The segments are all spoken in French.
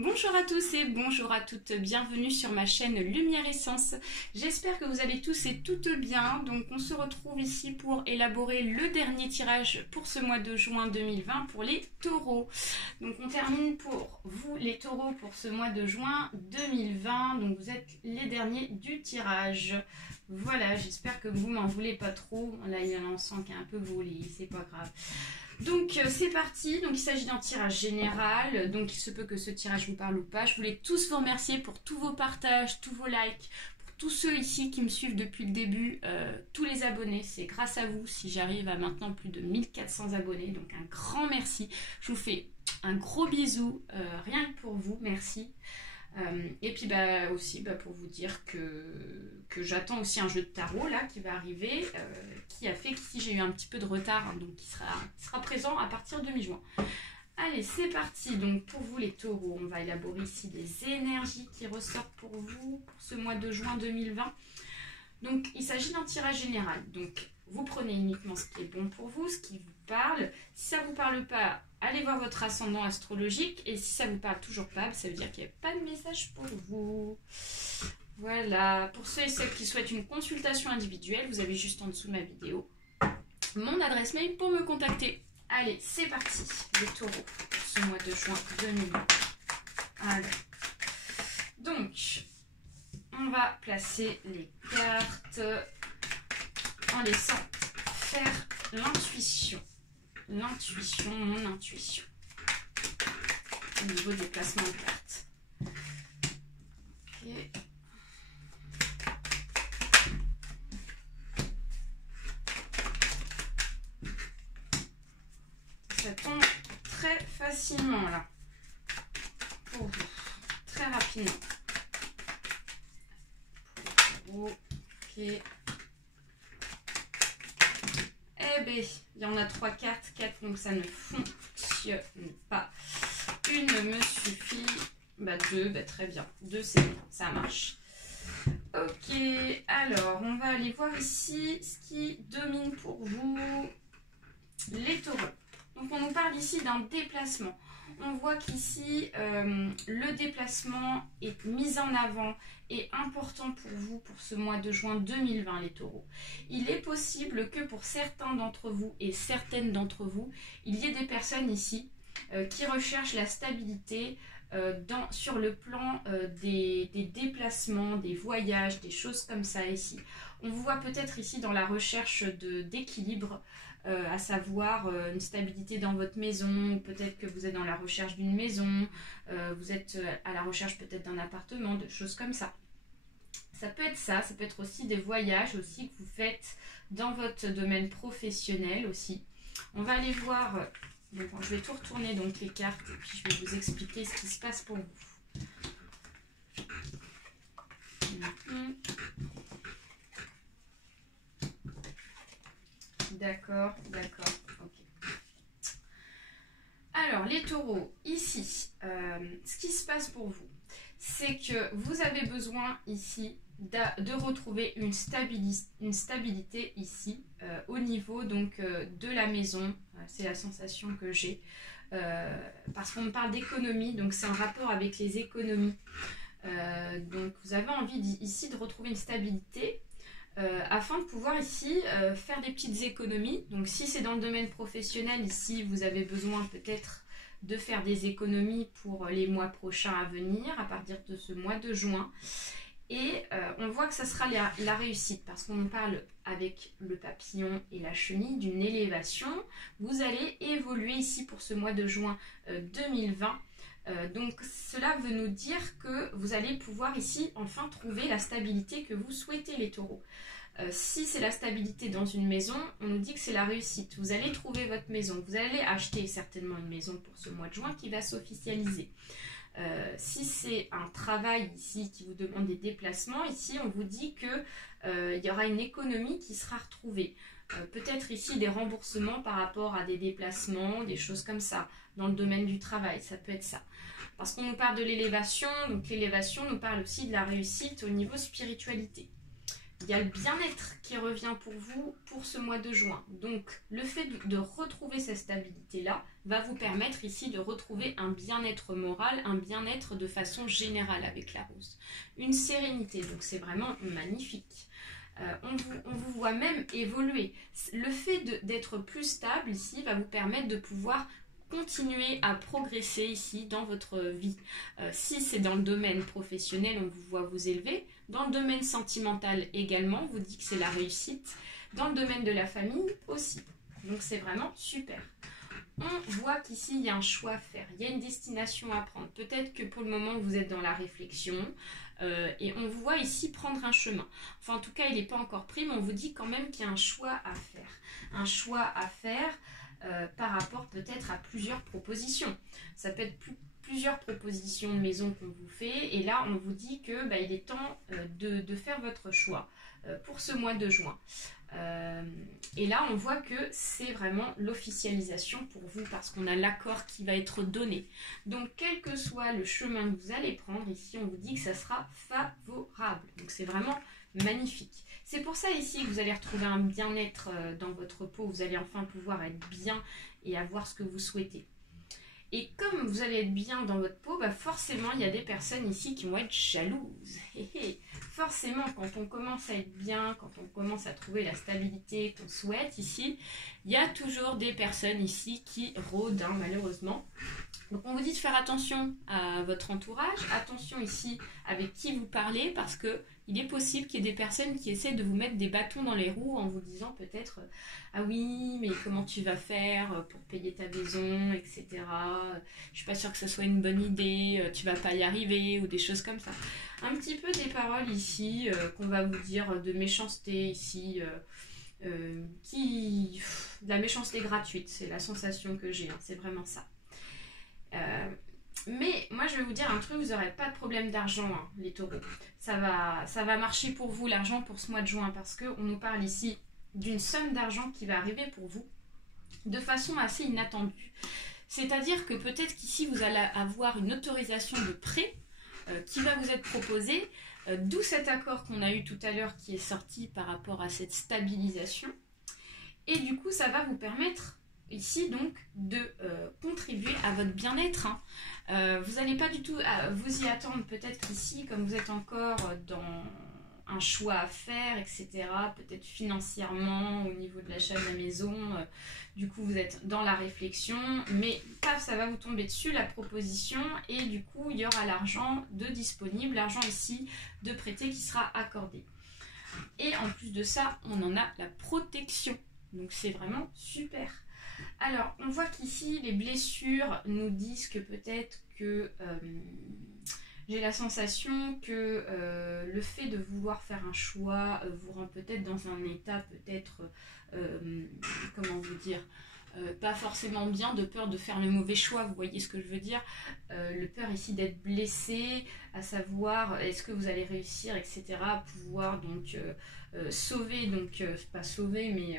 Bonjour à tous et bonjour à toutes, bienvenue sur ma chaîne Lumière Essence. J'espère que vous allez tous et toutes bien. Donc on se retrouve ici pour élaborer le dernier tirage pour ce mois de juin 2020 pour les taureaux. Donc on termine pour vous les taureaux pour ce mois de juin 2020. Donc vous êtes les derniers du tirage. Voilà, j'espère que vous m'en voulez pas trop. Là il y en a un sang qui a un peu volé, c'est pas grave. Donc c'est parti, donc il s'agit d'un tirage général, donc il se peut que ce tirage vous parle ou pas. Je voulais tous vous remercier pour tous vos partages, tous vos likes, pour tous ceux ici qui me suivent depuis le début, tous les abonnés. C'est grâce à vous si j'arrive à maintenant plus de 1400 abonnés, donc un grand merci. Je vous fais un gros bisou, rien que pour vous, merci. Et puis aussi pour vous dire que j'attends aussi un jeu de tarot là qui va arriver, qui a fait qu'ici j'ai eu un petit peu de retard, hein, donc qui sera présent à partir de mi-juin. Allez, c'est parti. Donc pour vous les taureaux, on va élaborer ici des énergies qui ressortent pour vous pour ce mois de juin 2020. Donc il s'agit d'un tirage général, donc vous prenez uniquement ce qui est bon pour vous, ce qui vous parle. Si ça ne vous parle pas, allez voir votre ascendant astrologique. Et si ça ne vous parle toujours pas, ça veut dire qu'il n'y a pas de message pour vous. Voilà. Pour ceux et celles qui souhaitent une consultation individuelle, vous avez juste en dessous de ma vidéo mon adresse mail pour me contacter. Allez, c'est parti. Les taureaux pour ce mois de juin 2020. Allez. Donc, on va placer les cartes en laissant faire l'intuition. L'intuition, mon intuition. Au niveau des placements de cartes. Okay. Ça tombe très facilement là. Pour vous. Très rapidement. Ok. Eh bien, il y en a 3 cartes, 4, donc ça ne fonctionne pas. Une me suffit. 2, très bien. 2, c'est bon, ça marche. Ok, alors, on va aller voir ici ce qui domine pour vous, les taureaux. Donc, on nous parle ici d'un déplacement. On voit qu'ici, le déplacement est mis en avant et important pour vous pour ce mois de juin 2020, les taureaux. Il est possible que pour certains d'entre vous et certaines d'entre vous, il y ait des personnes ici qui recherchent la stabilité sur le plan des déplacements, des voyages, des choses comme ça ici. On vous voit peut-être ici dans la recherche d'équilibre, à savoir une stabilité dans votre maison, peut-être que vous êtes dans la recherche d'une maison, vous êtes à la recherche peut-être d'un appartement, de choses comme ça. Ça peut être ça, ça peut être aussi des voyages aussi que vous faites dans votre domaine professionnel aussi. On va aller voir, donc, je vais tout retourner donc les cartes et puis je vais vous expliquer ce qui se passe pour vous. D'accord, d'accord, ok. Alors, les taureaux, ici, ce qui se passe pour vous, c'est que vous avez besoin ici de retrouver une stabilité ici, au niveau donc, de la maison. C'est la sensation que j'ai, parce qu'on me parle d'économie, donc c'est en rapport avec les économies. Donc, vous avez envie ici de retrouver une stabilité, afin de pouvoir ici faire des petites économies. Donc si c'est dans le domaine professionnel, ici vous avez besoin peut-être de faire des économies pour les mois prochains à venir, à partir de ce mois de juin. Et on voit que ça sera la réussite, parce qu'on nous parle avec le papillon et la chenille d'une élévation. Vous allez évoluer ici pour ce mois de juin 2020. Donc cela veut nous dire que vous allez pouvoir ici enfin trouver la stabilité que vous souhaitez, les taureaux. Si c'est la stabilité dans une maison, on nous dit que c'est la réussite. Vous allez trouver votre maison. Vous allez acheter certainement une maison pour ce mois de juin qui va s'officialiser. Si c'est un travail ici qui vous demande des déplacements, ici on vous dit que il y aura une économie qui sera retrouvée. Peut-être ici des remboursements par rapport à des déplacements, des choses comme ça, dans le domaine du travail, ça peut être ça. Parce qu'on nous parle de l'élévation, donc l'élévation nous parle aussi de la réussite au niveau spiritualité. il y a le bien-être qui revient pour vous pour ce mois de juin. Donc, le fait de retrouver cette stabilité-là va vous permettre ici de retrouver un bien-être moral, un bien-être de façon générale avec la rose. Une sérénité, donc c'est vraiment magnifique. On vous voit même évoluer. Le fait d'être plus stable ici va vous permettre de pouvoir continuer à progresser ici dans votre vie. Si c'est dans le domaine professionnel, on vous voit vous élever. Dans le domaine sentimental également, on vous dit que c'est la réussite. Dans le domaine de la famille aussi. Donc c'est vraiment super. On voit qu'ici, il y a un choix à faire. Il y a une destination à prendre. Peut-être que pour le moment, vous êtes dans la réflexion. Et on vous voit ici prendre un chemin. Enfin, en tout cas, il n'est pas encore pris, mais on vous dit quand même qu'il y a un choix à faire. Un choix à faire par rapport peut-être à plusieurs propositions. Ça peut être plusieurs propositions de maison qu'on vous fait. Et là, on vous dit que il est temps de faire votre choix pour ce mois de juin. Et là on voit que c'est vraiment l'officialisation pour vous parce qu'on a l'accord qui va être donné. Donc quel que soit le chemin que vous allez prendre, ici on vous dit que ça sera favorable. Donc c'est vraiment magnifique. C'est pour ça ici que vous allez retrouver un bien-être dans votre peau. Vous allez enfin pouvoir être bien et avoir ce que vous souhaitez. Et comme vous allez être bien dans votre peau, forcément, il y a des personnes ici qui vont être jalouses. Forcément, quand on commence à être bien, quand on commence à trouver la stabilité qu'on souhaite ici, il y a toujours des personnes ici qui rôdent, malheureusement. Donc, on vous dit de faire attention à votre entourage, attention ici avec qui vous parlez, parce que il est possible qu'il y ait des personnes qui essaient de vous mettre des bâtons dans les roues en vous disant peut-être « Ah oui, mais comment tu vas faire pour payer ta maison, etc. Je suis pas sûre que ce soit une bonne idée, tu vas pas y arriver » ou des choses comme ça. Un petit peu des paroles ici qu'on va vous dire de méchanceté ici, de la méchanceté gratuite, c'est la sensation que j'ai, c'est vraiment ça. Mais moi je vais vous dire un truc, vous n'aurez pas de problème d'argent, les taureaux. Ça va marcher pour vous l'argent pour ce mois de juin parce qu'on nous parle ici d'une somme d'argent qui va arriver pour vous de façon assez inattendue. C'est-à-dire que peut-être qu'ici vous allez avoir une autorisation de prêt qui va vous être proposée, d'où cet accord qu'on a eu tout à l'heure qui est sorti par rapport à cette stabilisation. Et du coup ça va vous permettre ici donc de contribuer à votre bien-être. Vous n'allez pas du tout vous y attendre, peut-être qu'ici comme vous êtes encore dans un choix à faire, etc., peut-être financièrement au niveau de l'achat de la maison, du coup vous êtes dans la réflexion, mais paf, ça va vous tomber dessus la proposition et du coup il y aura l'argent de disponible, l'argent ici de prêter qui sera accordé. Et en plus de ça, on en a la protection, donc c'est vraiment super. Alors, on voit qu'ici, les blessures nous disent que peut-être que j'ai la sensation que le fait de vouloir faire un choix vous rend peut-être dans un état peut-être, comment vous dire, pas forcément bien, de peur de faire le mauvais choix, vous voyez ce que je veux dire, le peur ici d'être blessé, à savoir est-ce que vous allez réussir, etc., à pouvoir donc sauver, donc pas sauver, mais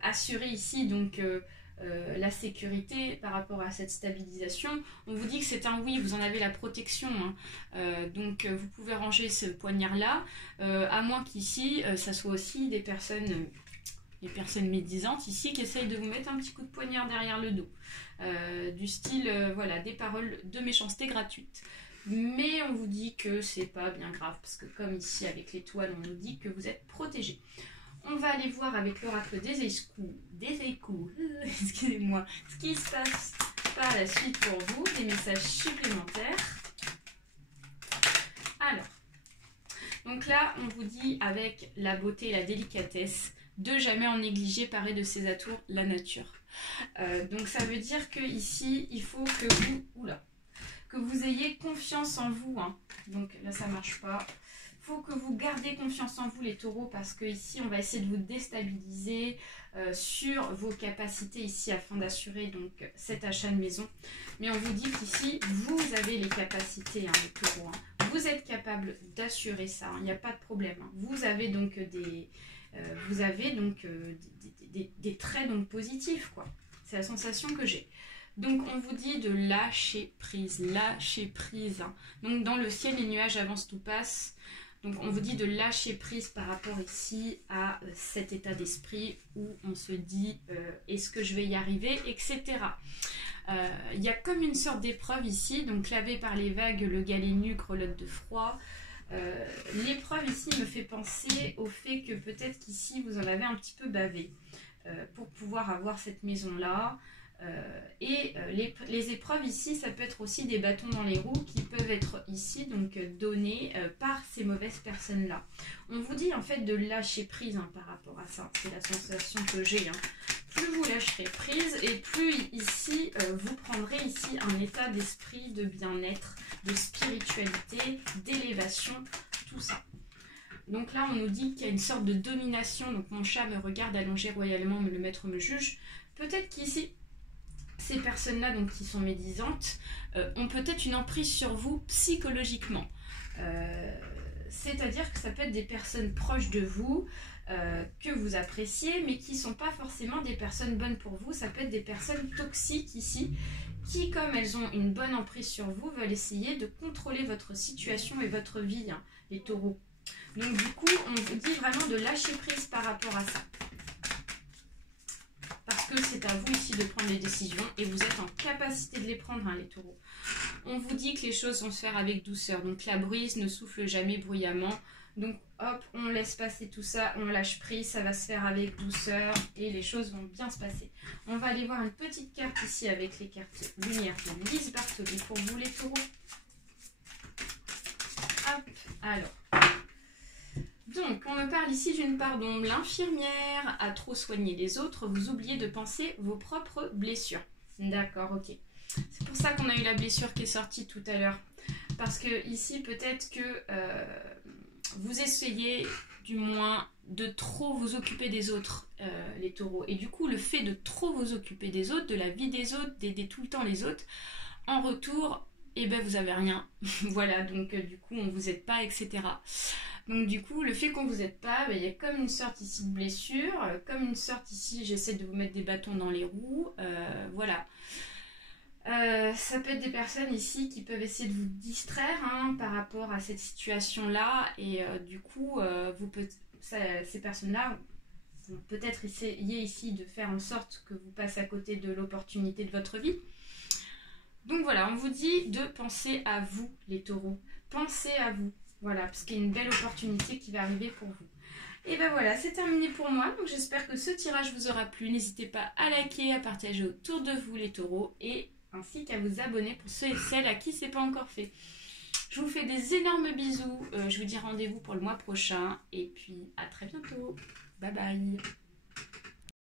assurer ici donc la sécurité par rapport à cette stabilisation. On vous dit que c'est un oui, vous en avez la protection, donc vous pouvez ranger ce poignard là, à moins qu'ici ça soit aussi des personnes médisantes ici qui essayent de vous mettre un petit coup de poignard derrière le dos, du style voilà, des paroles de méchanceté gratuite. Mais on vous dit que c'est pas bien grave parce que comme ici avec l'étoile on nous dit que vous êtes protégé. On va aller voir avec l'oracle des échos, excusez-moi, ce qui se passe par la suite pour vous, des messages supplémentaires. Alors, donc là, on vous dit avec la beauté et la délicatesse, de jamais en négliger, paré de ses atours, la nature. Donc ça veut dire que ici, il faut que vous ayez confiance en vous. Donc là, ça marche pas. Il faut que vous gardiez confiance en vous les taureaux parce que ici on va essayer de vous déstabiliser sur vos capacités ici afin d'assurer donc cet achat de maison. Mais on vous dit qu'ici vous avez les capacités les taureaux. Vous êtes capable d'assurer ça, il n'y a pas de problème. Vous avez donc des traits donc positifs quoi. C'est la sensation que j'ai. Donc on vous dit de lâcher prise. Donc dans le ciel les nuages avancent, tout passe. Donc on vous dit de lâcher prise par rapport ici à cet état d'esprit où on se dit est-ce que je vais y arriver, etc. Il y a comme une sorte d'épreuve ici, donc lavé par les vagues, le galet nu grelotte de froid. L'épreuve ici me fait penser au fait que peut-être qu'ici vous en avez un petit peu bavé pour pouvoir avoir cette maison-là. Les épreuves ici, ça peut être aussi des bâtons dans les roues qui peuvent être ici donc donnés par ces mauvaises personnes-là. On vous dit en fait de lâcher prise par rapport à ça, c'est la sensation que j'ai. Plus vous lâcherez prise et plus ici vous prendrez ici un état d'esprit de bien-être, de spiritualité, d'élévation, tout ça. Donc là on nous dit qu'il y a une sorte de domination, donc mon chat me regarde allongé royalement, mais le maître me juge. Peut-être qu'ici ces personnes-là donc qui sont médisantes ont peut-être une emprise sur vous psychologiquement. C'est-à-dire que ça peut être des personnes proches de vous que vous appréciez, mais qui ne sont pas forcément des personnes bonnes pour vous. Ça peut être des personnes toxiques ici, qui, comme elles ont une bonne emprise sur vous, veulent essayer de contrôler votre situation et votre vie, les taureaux. Donc du coup, on vous dit vraiment de lâcher prise par rapport à ça. Parce que c'est à vous ici de prendre les décisions et vous êtes en capacité de les prendre, les taureaux. On vous dit que les choses vont se faire avec douceur. Donc la brise ne souffle jamais bruyamment. Donc hop, on laisse passer tout ça, on lâche prise, ça va se faire avec douceur et les choses vont bien se passer. On va aller voir une petite carte ici avec les cartes lumière de Lise Bartoli pour vous les taureaux. Hop, alors. Donc, on me parle ici d'une part d'ombre. L'infirmière a trop soigné les autres, vous oubliez de penser vos propres blessures. D'accord, ok. C'est pour ça qu'on a eu la blessure qui est sortie tout à l'heure. Parce que ici, peut-être que vous essayez, du moins, de trop vous occuper des autres, les taureaux. Et du coup, le fait de trop vous occuper des autres, de la vie des autres, d'aider tout le temps les autres, en retour, eh ben, vous n'avez rien. Voilà, donc du coup, on ne vous aide pas, etc. Donc du coup, le fait qu'on vous aide pas, il y a comme une sorte ici de blessure, comme une sorte ici, j'essaie de vous mettre des bâtons dans les roues, voilà. Ça peut être des personnes ici qui peuvent essayer de vous distraire par rapport à cette situation-là, et du coup, ces personnes-là vont peut-être essayer ici de faire en sorte que vous passez à côté de l'opportunité de votre vie. Donc voilà, on vous dit de penser à vous, les taureaux, pensez à vous. Voilà, parce qu'il y a une belle opportunité qui va arriver pour vous. Et ben voilà, c'est terminé pour moi. Donc j'espère que ce tirage vous aura plu. N'hésitez pas à liker, à partager autour de vous les taureaux et ainsi qu'à vous abonner pour ceux et celles à qui ce n'est pas encore fait. Je vous fais des énormes bisous. Je vous dis rendez-vous pour le mois prochain. Et puis à très bientôt. Bye bye.